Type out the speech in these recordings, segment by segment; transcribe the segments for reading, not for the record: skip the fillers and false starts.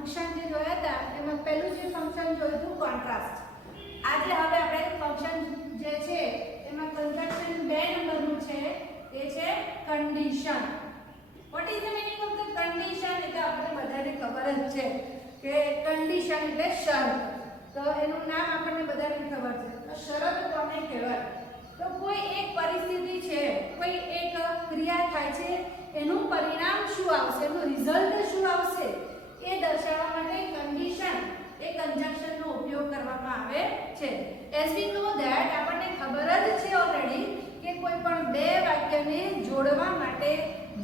Function જે જોયા હતા એમાં પહેલું જે ફંક્શન જોયું હતું કોન્ટ્રાસ્ટ. આજે હવે આપણે ફંક્શન જે છે એમાં કન્જક્શન 2 નંબરનું છે એ છે condition. What is the meaning of the condition? એટલે આપણે બધાને ખબર જ છે કે કન્ડિશન એટલે શરત. તો એનું નામ આપણને બધાને ખબર છે. તો શરત કોને કહેવાય? તો કોઈ એક પરિસ્થિતિ છે, કોઈ એક ક્રિયા થાય છે, એનું પરિણામ શું આવશે, એનું રિઝલ્ટ શું આવશે એ દર્શાવવા માટે કન્ડિશન એ કન્જક્શનનો ઉપયોગ કરવામાં આવે છે. એઝ વી નો ધેટ આપણને ખબર જ છે ઓલરેડી કે કોઈ પણ બે વાક્યને જોડવા માટે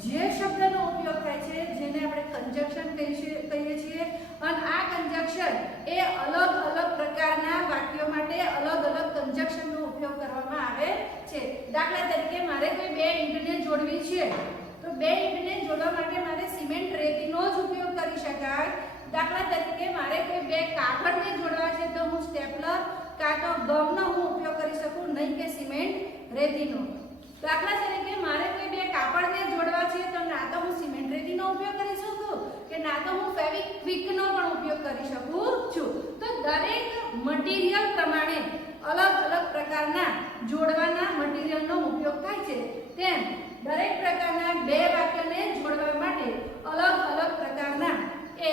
જે શબ્દનો ઉપયોગ થાય છે જેને આપણે કન્જક્શન કહીએ છીએ, અને આ કન્જક્શન એ અલગ અલગ પ્રકારના વાક્યો માટે અલગ અલગ કન્જક્શનનો ઉપયોગ કરવામાં આવે છે. દાખલા તરીકે મારે કોઈ બે ઈંટને જોડવી છે તો બે ઈંટને જોડવા માટે મારે સિમેન્ટ રેતીનો જ ઉપયોગ કરી શકાય. દાખલા તરીકે મારે કોઈ બે કાગળને જોડવા છે તો હું સ્ટેપલર કાં તો ગમનો હું ઉપયોગ કરી શકું, નહીં કે સિમેન્ટ રેતીનો. દાખલા તરીકે મારે કોઈ બે કાપડને જોડવા છે તો ના તો હું સિમેન્ટ રેતીનો ઉપયોગ કરી શકું કે ના તો હું ફેવિક્વિકનો પણ ઉપયોગ કરી શકું છું. તો દરેક મટીરીયલ પ્રમાણે અલગ અલગ પ્રકારના જોડવાના મટીરીયલનો ઉપયોગ થાય છે. તેમ દરેક પ્રકારના બે વાક્યને જોડવા માટે અલગ અલગ પ્રકારના એ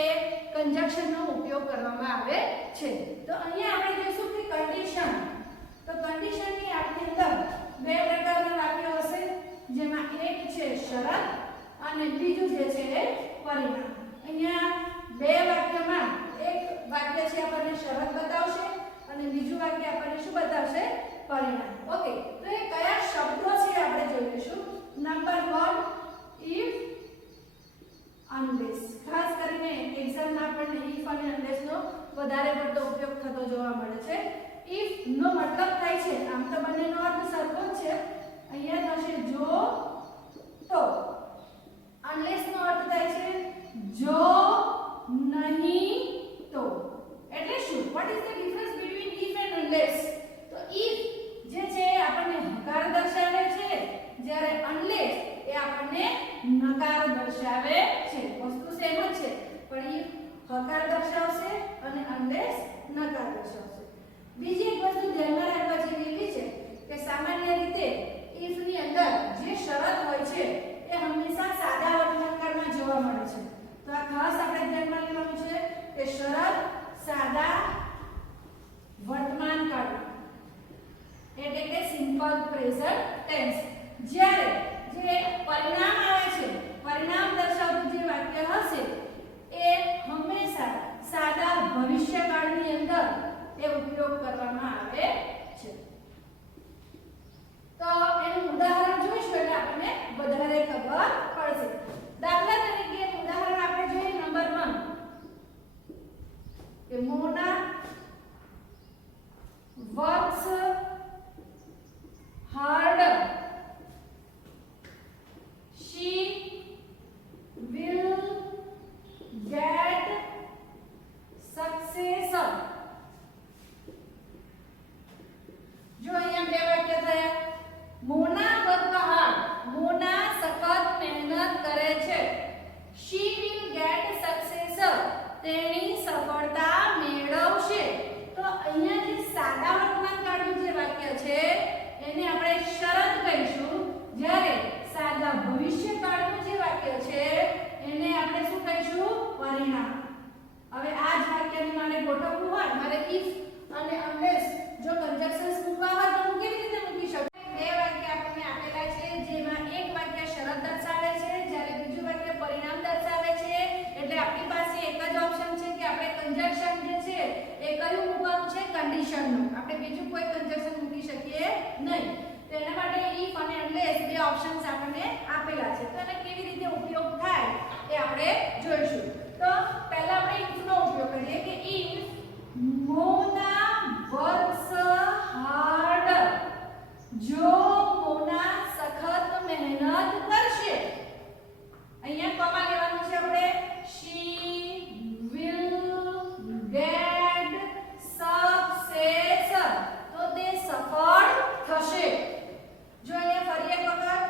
કન્જક્શનનો ઉપયોગ કરવામાં આવે છે. તો અહીંયા આપણે જોઈશું કે કન્ડિશન. તો કન્ડિશનની આપણી અંદર બે પ્રકારના વાક્યો હશે, જેમાં એક છે શરત અને બીજું જે છે એ પરિણામ. અહીંયા બે વાક્યમાં એક વાક્ય છે આપણને શરત બતાવશે અને બીજું વાક્ય આપણને શું બતાવશે? પરિણામ. ઓકે, તો એ કયા શબ્દો છે આપણે જોઈશું. Number 1 if unless. ખાસ કરીને એક્ઝામમાં આપણને if અને unless નો વધારે પડતો ઉપયોગ થતો જોવા મળે છે. if નો મતલબ થાય છે, આમ તો બંનેનો અર્થ સરખો જ છે, અહીંયા થશે જો તો. unless નો અર્થ થાય છે જો નહીં તો. એટલે શું? what is the difference between if and unless? તો if જે છે આપણને હકાર દર્શાવે છે, જ્યારે unless એ આપણને નકાર દર્શાવે છે. વસ્તુ સેમ જ છે, પણ if હકાર દર્શાવશે અને unless નકાર દર્શાવશે. બીજી એક વસ્તુ ધ્યાનમાં રાખવા જેવી એવી છે કે સામાન્ય રીતે if ની અંદર જે શરત હોય છે એ હંમેશા સાદા વર્તમાનકાળમાં જોવા મળે છે. તો આ ખાસ આપણે ધ્યાનમાં લેવાનું છે કે શરત સાદા વર્તમાનકાળ એટલે કે સિમ્પલ પ્રેઝન્ટ ટેન્સ. જ્યારે જે પરિણામ આવે છે, પરિણામ દર્શાવતું જે વાક્ય હશે એ હંમેશા સાદા ભવિષ્યકાળની અંદર એ ઉપયોગ કરવામાં આવે છે. તો એનું ઉદાહરણ જોઈશું એટલે આપણને વધારે ખબર પડશે. દાખલા તરીકે ઉદાહરણ આપણે જોઈએ નંબર 1 કે મોના works hard, she will get success. જો અહીંયા બે વાક્ય થયા. મોના વર્ક હાર્ડ, મોના સખત મહેનત કરે છે. she will get success, તેણી સફળતા મેળવશે. તો અહીંયા જે સાદા વર્તમાનકાળનું જે વાક્ય છે એને આપણે શરત કહીશું, જ્યારે સાદા ભવિષ્યકાળનું જે વાક્ય છે એને આપણે શું કહીશું? પરિણામ. હવે આ જ વાક્યને મારે ગોઠવવું હોય, મારે if અને unless જો કન્જક્શન્સ મૂકવા હોય તો હું કેવી રીતે મૂકી શકું? બે વાક્ય આપણને આપેલા છે, જેમાં એક વાક્ય શરત દર્શાવે છે જ્યારે બીજું વાક્ય પરિણામ દર્શાવે છે. એટલે આપણી પાસે એક જ ઓપ્શન છે કે આપણે કન્જક્શન જે છે એ કયું મૂકવાનું છે? કન્ડિશનનું. આપણે બીજું કોઈ કન્જક્શન મૂકી શકીએ નહીં. તો એના માટે if અને unless બે ઓપ્શન્સ આપણને આપેલા છે. તો એને કેવી રીતે ઉપયોગ થાય એ આપણે જોઈશું. તો પહેલા આપણે if નો ઉપયોગ કરીએ કે if મોના works hard, જો મોના સખત મહેનત કરશે. અહીંયા કોમા લેવાનું છે આપણે. she will get success, તો તે સફળ થશે. જો અહીંયા ફરી એક વખત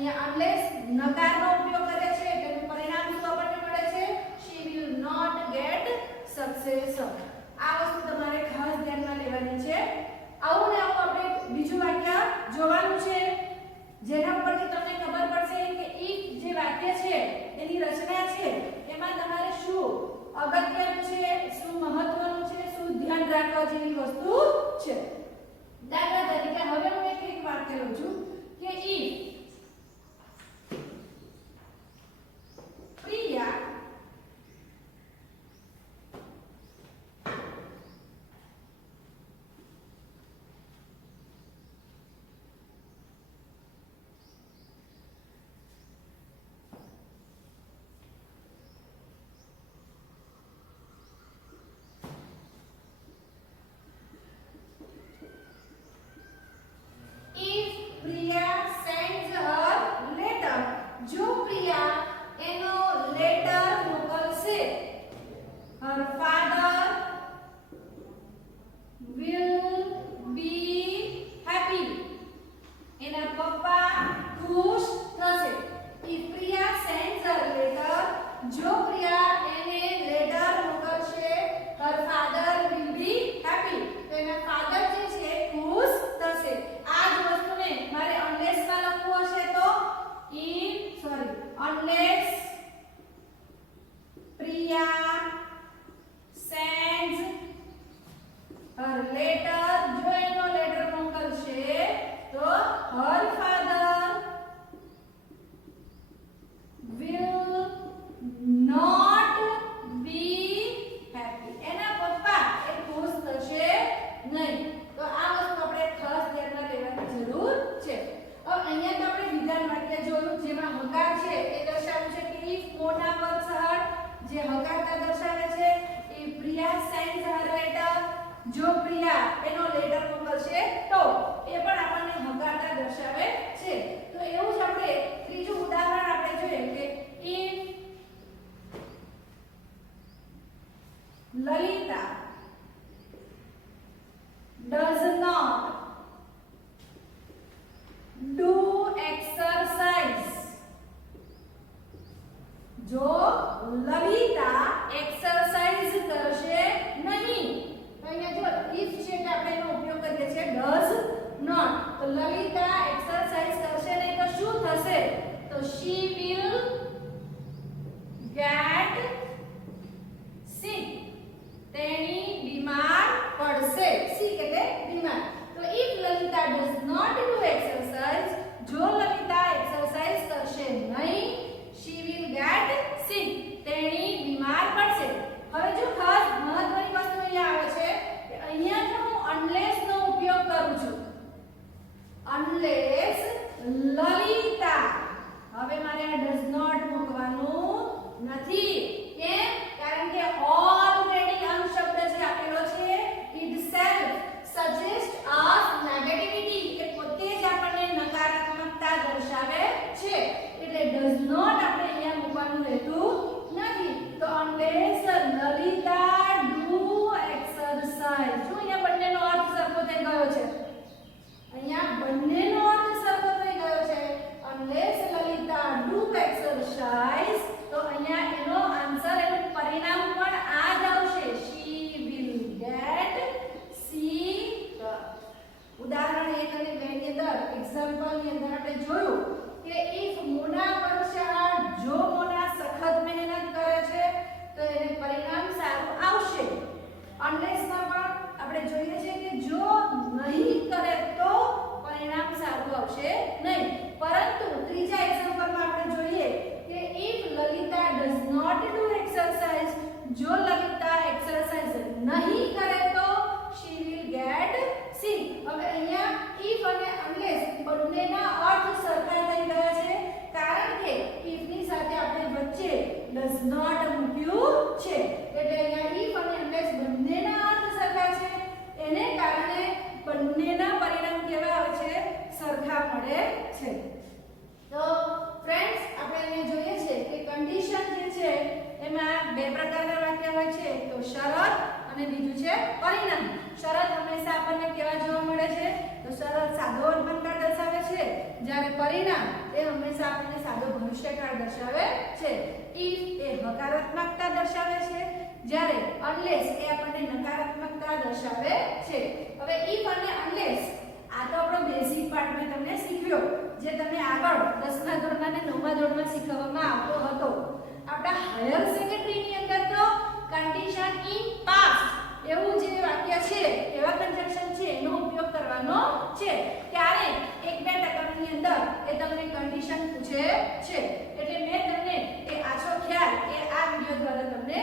અહીંયા unless નકારનો ઉપયોગ કરે છે તેનું પરિણામ શું આપણને મળે છે she will not get success. આ વસ્તુ તમારે ખાસ ધ્યાનમાં લેવાની છે. આવું ને આવું આપણે બીજું વાક્ય જોવાનું છે જેના પરથી તમને ખબર પડશે કે if જે વાક્ય છે એની રચના છે એમાં તમારે શું અગત્યનું છે, શું મહત્વનું છે, શું ધ્યાન રાખવા જેવી વસ્તુ છે. દાખલા તરીકે હવે હું એક વાક્ય લઉં છું કે if Priya sends her letter, જો પ્રિયા એનો લેટર મોકલશે, her father will be happy, એના પપ્પા ખુશ થશે. if Priya sends her letter, જો પ્રિયા એને લેટર મોકલશે, her father will be happy, તો એના ફાધર જે છે ખુશ થશે. આ જ વસ્તુને મારે unless માં લખવું હશે તો unless Priya sends her letter, જો એનો લેટર મોકલશે તો her father will not be happy, એના પપ્પા એ ખુશ થશે નહીં. તો આ વસ્તુ આપણે ખાસ ધ્યાનમાં લેવાની જરૂર છે. હવે અહીંયા તો આપણે વિધાન વાક્ય જોયું જેમાં હકાર છે એ દર્શાવ્યું છે કે if મોટા પદ સહર જે હકારતા દર્શાવે છે. if Priya sends her letter, જો પ્રિયા એનો લેટર મોકલશે તો એ પણ આપણને હકારતા દર્શાવે છે. તો એવું જ આપણે ત્રીજું ઉદાહરણ આપણે જોઈએ કે if Lalita does not do exercise, જો લલિતા એક્સરસાઇઝ કરશે નહીં. તો અહીંયા જો if છે કે આપણે એનો ઉપયોગ કરીએ છીએ does not. તો લલિતા એક્સરસાઇઝ કરશે નહીં તો શું થશે? તો she will get sick, તેણી બીમાર પડશે. sick એટલે બીમાર. તો if Lalita does not do exercise, જો લલિતા એક્સરસાઇઝ કરશે નહીં, she will get sick, તેણી બીમાર પડશે. હવે જો ખાસ મહત્વની વસ્તુ અહીંયા આવે છે કે અહીંયા જો હું unless નો ઉપયોગ કરું છું, unless લલિતા, હવે મારે આ does not મૂકવાનું નથી. કેમ? કારણ કે ઓલરેડી અંગ શબ્દ જે આપેલો છે itself suggest us negativity, એ પોતે જ આપણને નકારાત્મકતા દર્શાવે છે. એટલે does not આપણે અહીંયા મૂકવાનું રહેતું નથી. તો unless લલિતા do exercise, જો અહીંયા બંનેનો અર્થ સરખો થઈ ગયો છે. અહીંયા બંનેનો અર્થ સરખો થઈ ગયો છે. unless લલિતા do exercise, તો અહીંયા એનો આન્સર એનું પરિણામ પણ આ જ આવશે. she will get sick. ઉદાહરણ 1 અને 2 ની અંદર એક્ઝામ્પલ ની અંદર આપણે જોયું કે if મોના પરીક્ષા, જો મોના સખત મહેનત કરે છે તો એને પરિણામ સારું આવશે. unless માં પણ આપણે જોઈએ છે કે જો નહીં કરે તો પરિણામ સારું આવશે નહીં. પરંતુ ત્રીજા એક્ઝામ્પલમાં આપણે જોઈએ કે if Lalita does not do exercise, જો લલિતા એક્સરસાઇઝ નહીં કરે તો she will get sick. હવે અહીંયા if અને unless બંનેના અર્થ સરખા થઈ ગયા છે કારણ કે if ની સાથે આપણે વચ્ચે does not મૂક્યું છે. એટલે અહીંયા if અને unless બંનેના અર્થ સરખા છે, એને કારણે બંનેના પરિણામ કેવા આવે છે? સરખા મળે છે. તો ફ્રેન્ડ્સ આપણે અહીંયા જોઈએ છે કે કન્ડિશન જે છે એમાં બે પ્રકારના વાક્ય હોય છે, તો શરત અને બીજું છે પરિણામ. શરત હંમેશા આપણને કેવા જોવા મળે છે? તો શરત સાદો અર્થબંધ દર્શાવે છે જ્યારે પરિણામ એ હંમેશા આપણને સાદો ભવિષ્યકાળ દર્શાવે છે. ઇફ એ હકારાત્મકતા દર્શાવે છે, જ્યારે અનલેસ એ આપણને નકારાત્મકતા દર્શાવે છે. હવે ઇફ અને અનલેસ આ તો આપણો બેઝિક પાર્ટ મેં તમને શીખવ્યો, જે તમને આગળ 10મા ધોરણમાં અને 9મા ધોરણમાં શીખવવામાં આવતો હતો. આપણા હાયર સેકન્ડરીની અંદર તો કન્ડિશન ઇન પાસ્ટ એવું જે વાક્ય છે, એવા કન્જક્શન છે એનો ઉપયોગ કરવાનો છે. ત્યારે 1-2 ટકાની અંદર એ તમને કન્ડિશન પૂછે છે. એટલે મેં તમને એ આછો ખ્યાલ એ આ વિડિયો દ્વારા તમને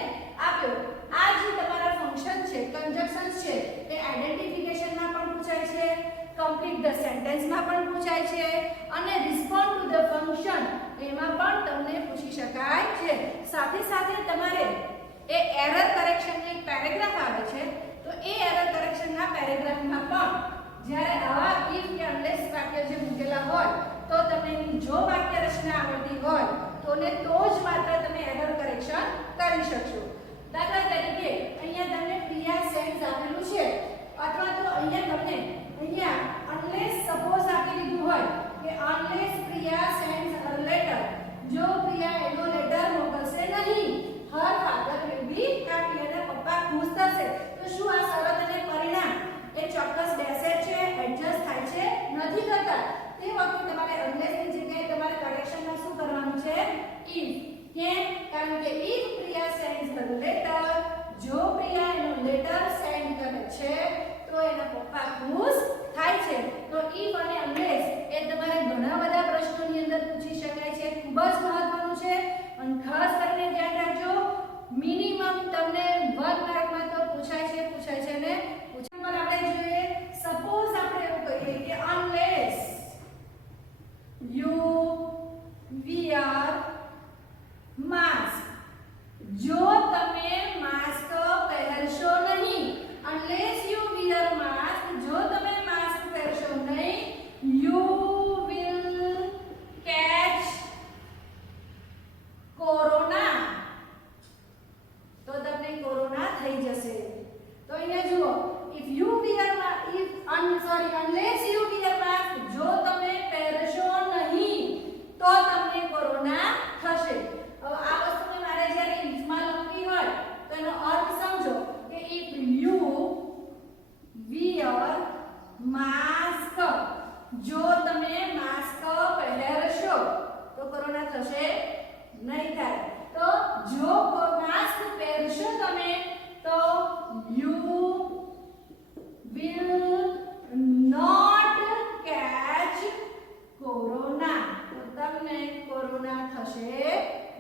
આપ્યો. આ જે તમારા ફંક્શન છે, કન્જક્શન્સ છે, એ આઇડેન્ટિફિકેશનમાં પણ પૂછાય છે, કમ્પ્લીટ ધ સેન્ટેન્સમાં પણ પૂછાય છે, અને રિસ્પોન્ડ ટુ ધ ફંક્શન એમાં પણ તમને પૂછી શકાય છે. સાથે સાથે તમારે એ એરર કરેક્શનનો એક પેરેગ્રાફ આવે છે, તો એ એરર કરેક્શનના પેરેગ્રાફમાં પણ જ્યારે આવા ઇફ કે અનલેસ વાક્ય જે મૂકેલા હોય તો તમે જો વાક્ય રચના આવડતી હોય તો જ માત્ર તમે એરર કરેક્શન કરી શકશો. દાખલા તરીકે અહીંયા તમને ક્રિયા સેન્સ આપેલું છે, અથવા તો અહીંયા અનલેસ સપોઝ આપી દીધું હોય કે અનલેસ પ્રિયા સેન્ડ્સ હર લેટર, જો પ્રિયા એનો લેટર મોકલશે નહીં, her father will be happy, અને પપ્પા ખુશ થશે. તો શું આ શરત અને પરિણામ એ ચોક્કસ બેસે છે, એડજસ્ટ થાય છે? નથી કરતા. તે વખતે તમારે અનલેસ ની જગ્યાએ તમારે કરેક્શનમાં શું કરવાનું છે? ઇફ. કેમ? કારણ કે ઇફ પ્રિયા સેન્ડ્સ હર લેટર, જો પ્રિયા એનો લેટર સેન્ડ કરે છે તો એના પપ્પા ખુશ થાય છે. તો ઇફ અને અનલેસ એ તમારે ઘણા બધા પ્રશ્નોની અંદર પૂછી શકાય છે, ખૂબ જ મહત્વનું છે. અને ખાસ કરીને ધ્યાન રાખજો, મિનિમમ તમને 1 માર્કમાં તો પૂછાય છે ને પૂછવા પર આપણે જોઈએ. સપોઝ આપણે એવું કહીએ કે અનલેસ યુ wear mask, જો તમે માસ્ક પહેરશો નહીં, unless you wear mask, જો તમે માસ્ક પહેરશો નહીં, you will catch corona, તો તમને કોરોના થઈ જશે. તો અહીંયા જુઓ, if you wear mask, unless you wear mask, જો તમે પહેરશો નહીં તો તમને કોરોના થશે. હવે આ વસ્તુને મારે જ્યારે ઇફમાં લખવી હોય તો એનો અર્થ સમજો કે if you wear mask, જો તમે માસ્ક પહેરશો તો કોરોના થશે નહીં થાય. તો જો માસ્ક પહેરશો તમે તો you will not catch corona, તો તમને કોરોના થશે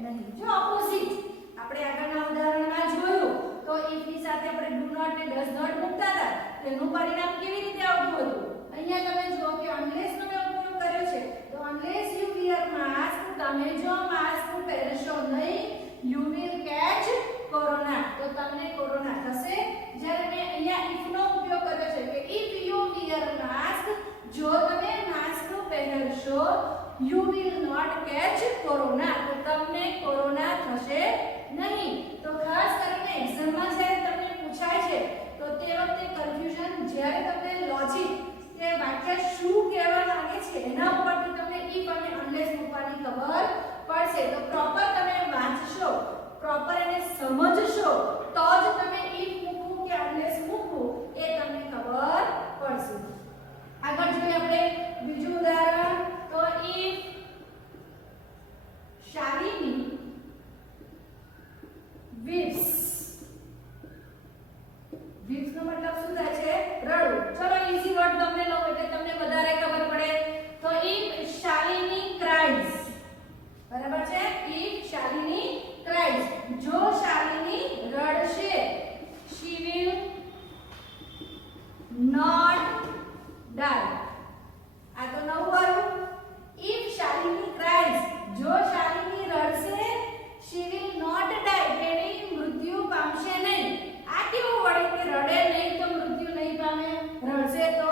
નહીં. જો ઓપોઝિટ આપણે આગળના ઉદાહરણમાં જોયું તો if ની સાથે આપણે do not ને does not મૂકતા હતા, તેનું પરિણામ કેવી રીતે આવતું હતું? અહીંયા તમે જુઓ કે unless નો મેં ઉપયોગ કર્યો છે, તો unless you wear mask, તમે જો માસ્ક પહેરશો નહીં, you will catch corona, તો તમને કોરોના થશે. જ્યારે મેં અહીંયા if નો ઉપયોગ કર્યો છે કે if you wear mask, જો તમે mask પહેરશો, you will not catch corona, તો તમને કોરોના થશે નહીં. તો ખાસ કરીને એક્ઝામમાં જ્યારે તમને પૂછાય છે તો તે વખતે કન્ફ્યુઝન, જ્યારે તમને લોજિક કે વાક્ય શું કહેવા માંગે છે એના ઉપરથી તમને if અને unless મૂકવાની ખબર પડશે. તો પ્રોપર તમે વાંચશો, પ્રોપર એને સમજશો તો જ તમે if મૂકવું કે unless મૂકવું એ તમને ખબર પડશે. આગળ જોઈએ આપણે બીજું ઉદાહરણ. તો if શાલિની weeps, weeps નો મતલબ શું થાય છે? રડવું. ચલો ઈઝી વર્ડ તમને લઉં એટલે તમને વધારે ખબર પડે. તો if શાલિની cries, બરાબર છે? if શાલિની cries, જો Shalini રડશે, she will not die. આ તો નવું આવ્યું. if શાલિની cries, જો Shalini રડશે, she will not die, તેની મૃત્યુ પામશે નહીં. આ કેવું વળી કે રડે નહીં તો મૃત્યુ નહીં પામે, રડશે તો?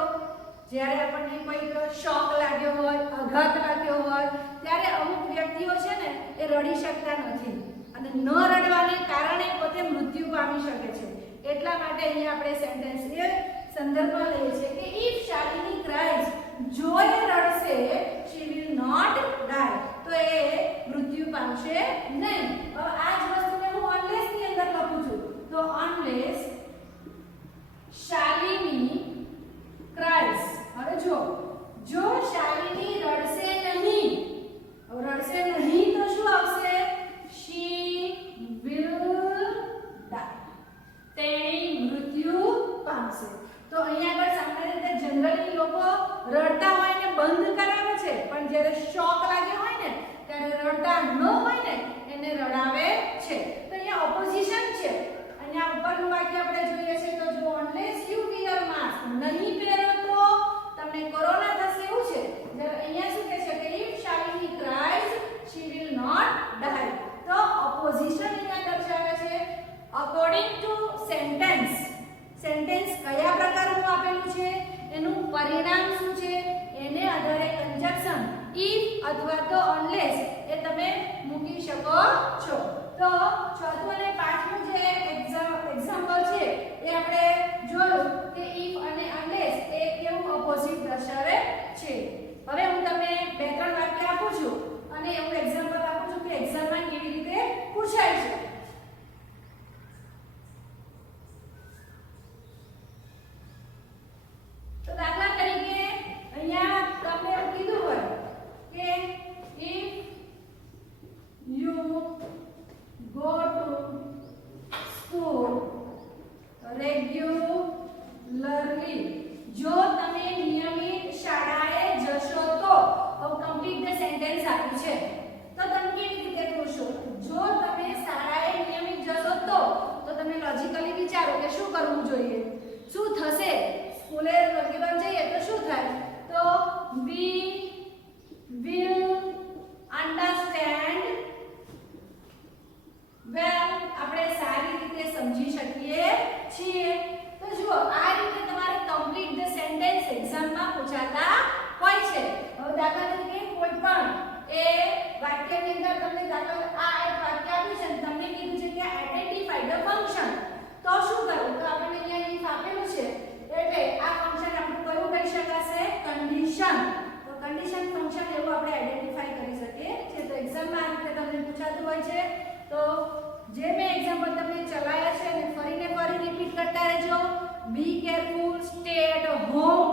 જ્યારે આપણને કોઈક શોક લાગ્યો હોય, આઘાત લાગ્યો હોય, ત્યારે અમુક વ્યક્તિઓ છે ને એ રડી શકતા નથી અને ન રડવાને કારણે પોતે મૃત્યુ પામી શકે છે. એટલા માટે અહીંયા આપણે સેન્ટેન્સ સંદર્ભમાં લઈએ છીએ કે if શાલિની cries, જો એ રડશે, she નોટ ડાય, તો એ મૃત્યુ પામશે નહીં. હવે આ જ વસ્તુને હું અનલેસ ની અંદર લખું છું, તો અનલેસ શાલિની ક્રાઇસ. હવે જો શાલિની રડશે નહીં, રડશે નહીં તો શું આવશે? she will die, તેણી મૃત્યુ પામશે. તો અહીંયા આગળ સામાન્ય રીતે જનરલી લોકો રડતા હોય ને બંધ કરાવે છે, પણ જ્યારે શોક લાગ્યો હોય ને ત્યારે રડતા ન હોય ને એને રડાવે છે. તો અહીંયા ઓપોઝિશન છે. અહીંયા ઉપરનું વાક્ય આપણે જોઈએ છે તો જો unless you wear mask, નહીં પહેરો તો તમને કોરોના થશે એવું છે. જ્યારે અહીંયા શું કહે છે કે if Shalini cries she will not die. તો ઓપોઝિશન અહીંયા દર્શાવે છે અકોર્ડિંગ ટુ સેન્ટેન્સ. સેન્ટેન્સ કયા પ્રકારનું આપેલું છે, એનું પરિણામ શું છે, એને આધારે કંજક્શન if અથવા તો unless એ તમે મૂકી શકો છો. તો ચોથું અને પાંચમું જે એક્ઝામ્પલ છે એ આપણે જોયું કે if અને unless એ કેવું ઓપોઝિટ દર્શાવે છે. હવે હું તમને બે ત્રણ વાક્ય આપું છું અને એવું એક્ઝામ્પલ આપું છું કે એક્ઝામમાં કેવી રીતે પૂછાય છે. તો દાખલા તરીકે અહીંયા તમને એવું કીધું હોય કે if you go to school regularly, જો તમે નિયમિત શાળાએ જશો તો. કમ્પ્લીટ ધ સેન્ટેન્સ આપ્યું છે તો તમે કેવી રીતે પૂછશો? જો તમે શાળાએ નિયમિત જશો તો તમે લોજિકલી વિચારો કે શું કરવું જોઈએ, શું થશે. સ્કૂલે રેગ્યુલર જઈએ તો શું થાય? તો we will understand well, આપણે સારી રીતે સમજી શકીએ છીએ. તો જુઓ આ રીતે તમારે કમ્પ્લીટ ધ સેન્ટેન્સ એક્ઝામમાં પૂછાતા હોય છે. હવે દાખલા તરીકે કોઈ પણ એ વાક્યની અંદર તમને દાખલા આ એક વાક્ય આપ્યું છે અને તમને કીધું છે કે આઇડેન્ટિફાઈ ધ ફંક્શન, તો શું કરવું? તો આપણે અહીંયા if આપેલું છે એટલે આ ફંક્શન આપણું કયું કહી શકાશે? કન્ડિશન. તો કન્ડિશન ફંક્શન એવું આપણે આઇડેન્ટિફાઈ કરી શકીએ છીએ. તો એક્ઝામમાં આ રીતે તમને પૂછાતું હોય છે. તો જે મેં એક્ઝામ્પલ તમને ચલાયા છે અને ફરીને ફરી રિપીટ કરતા રહેજો. Be careful, stay at home